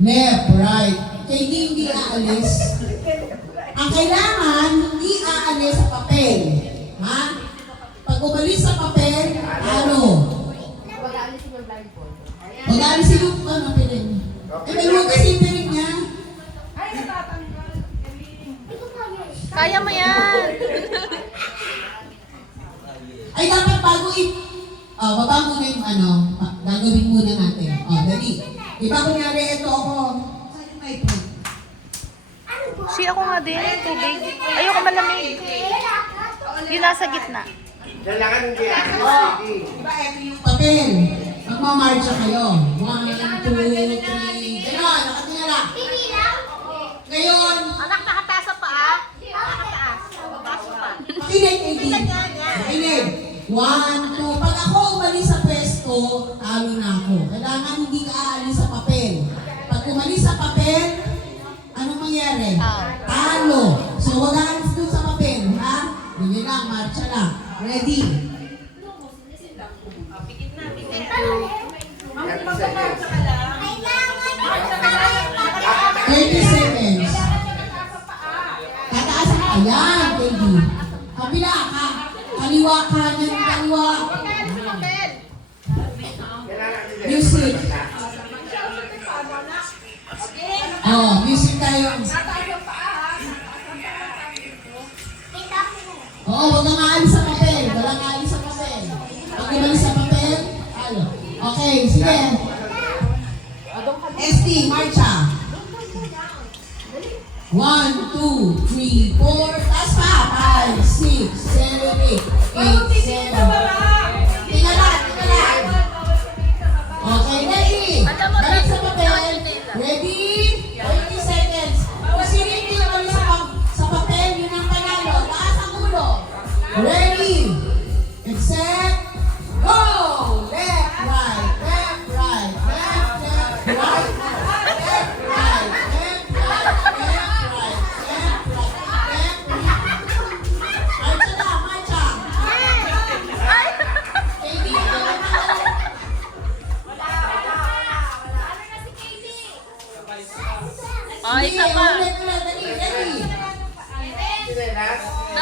Left, right. Kaya hindi aalis. Ang kailangan, hindi aalis sa papel. Ha? Pag umalis sa papel, ano? Mag-aalisin yung piling. Eh, may mga kasi yung piling niya. Kaya mo yan. Ay, dapat bago baba muna yung gagawin muna natin. Dali. Diba kunyari, ito ako. Saan yung mic mo? Si ako nga din, tubig. Ayoko malamig. Yung nasa gitna. Dalakan hindi ako. Diba, ito yung papel. Magmamarcha kayo. 1, 2, 3. Ganon, nakatingala. Ngayon, Anak, nakataas pa ah. Nakataas. Babasok pa. makinig, Eddie. Makinig. 1, 2. Pag ako umalis sa pwesto, talo na ako. Kailangan hindi ka aalis sa papel. Pag umalis sa papel, anong mangyari? Talo. So, wag aalis dun sa papel, ha? Ganyan lang, marcha lang. Ready? 30 seconds. Tataas ang ayan, baby. Kabila ka. Kaliwa ka niyan, kaliwa. Music. Music tayo. Huwag kang aalis sa papel. Walang aalis sa papel. Pag umalis sa papel, talo. Okay, sige. ST, marcha. 1, 2, 3, 4, taas pa! 5, 6, 7, 8, 8, 7. Tingala. Okay, ready? Balik sa papel. Ready? 30 seconds. Kung sino hindi umalis sa papel, yun ang panalo. Taas ang ulo. Ready? Except, go! Left, right, left, right, left, left, right, left, right, left, right, left, right, left, right, left, right. Marcha. Katie, Oh, isa pa. ulit